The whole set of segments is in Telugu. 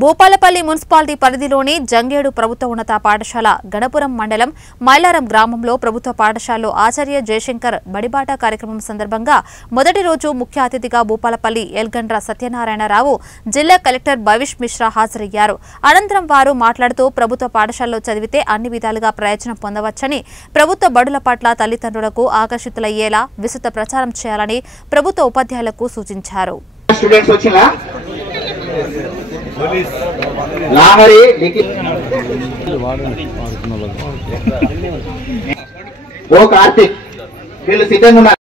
భూపాలపల్లి మున్సిపాలిటీ పరిధిలోని జంగేడు ప్రభుత్వ ఉన్నత పాఠశాల గణపురం మండలం మైలారం గ్రామంలో ప్రభుత్వ పాఠశాలలో ఆచార్య జయశంకర్ బడిబాట కార్యక్రమం సందర్భంగా మొదటి రోజు ముఖ్య అతిథిగా భూపాలపల్లి ఎల్గండ్ర సత్యనారాయణరావు జిల్లా కలెక్టర్ భవిష్ మిశ్రా హాజరయ్యారు. అనంతరం వారు మాట్లాడుతూ ప్రభుత్వ పాఠశాలలో చదివితే అన్ని విధాలుగా ప్రయోజనం పొందవచ్చని, ప్రభుత్వ బడుల పట్ల తల్లిదండ్రులకు ఆకర్షితులయ్యేలా విస్తృత ప్రచారం చేయాలని ప్రభుత్వ ఉపాధ్యాయులకు సూచించారు. ఓ కార్తిక్ వీళ్ళు సిద్ధంగా ఉన్నారు.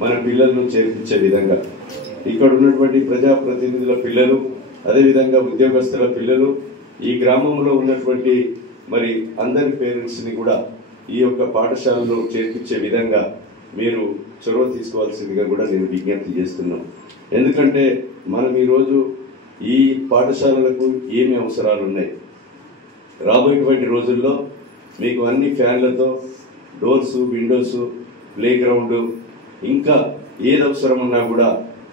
మన పిల్లలను చేర్పించే విధంగా ఇక్కడ ఉన్నటువంటి ప్రజాప్రతినిధుల పిల్లలు, అదేవిధంగా ఉద్యోగస్తుల పిల్లలు, ఈ గ్రామంలో ఉన్నటువంటి మరి అందరి పేరెంట్స్ ని కూడా ఈ యొక్క పాఠశాలలో చేర్పించే విధంగా మీరు చొరవ తీసుకోవాల్సిందిగా కూడా నేను విజ్ఞప్తి చేస్తున్నాను. ఎందుకంటే మనం ఈరోజు ఈ పాఠశాలలకు ఏమి అవసరాలు ఉన్నాయి, రాబోయేటువంటి రోజుల్లో మీకు అన్ని ఫ్యాన్లతో, డోర్సు, విండోసు, ప్లే గ్రౌండ్, ఇంకా ఏది అవసరం ఉన్నా కూడా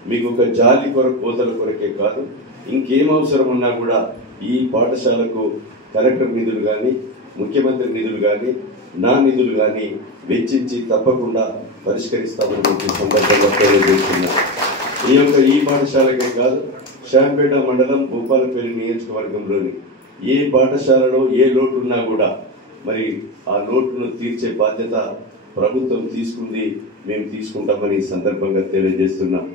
మీకు ఒక జాలి కొరకు, కోతల కొరకే కాదు, ఇంకేం అవసరం ఉన్నా కూడా ఈ పాఠశాలకు కలెక్టర్ నిధులు కానీ, ముఖ్యమంత్రి నిధులు కానీ, నా నిధులు కానీ వెచ్చించి తప్పకుండా పరిష్కరిస్తామని సందర్భంగా తెలియజేస్తున్నాను. ఈ పాఠశాలకే కాదు, శాంపేట మండలం భూపాలపల్లి నియోజకవర్గంలోని ఏ పాఠశాలలో ఏ లోటు ఉన్నా కూడా మరి ఆ లోటును తీర్చే బాధ్యత ప్రభుత్వం తీసుకుంది, మేము తీసుకుంటామని ఈ సందర్భంగా తెలియజేస్తున్నాం.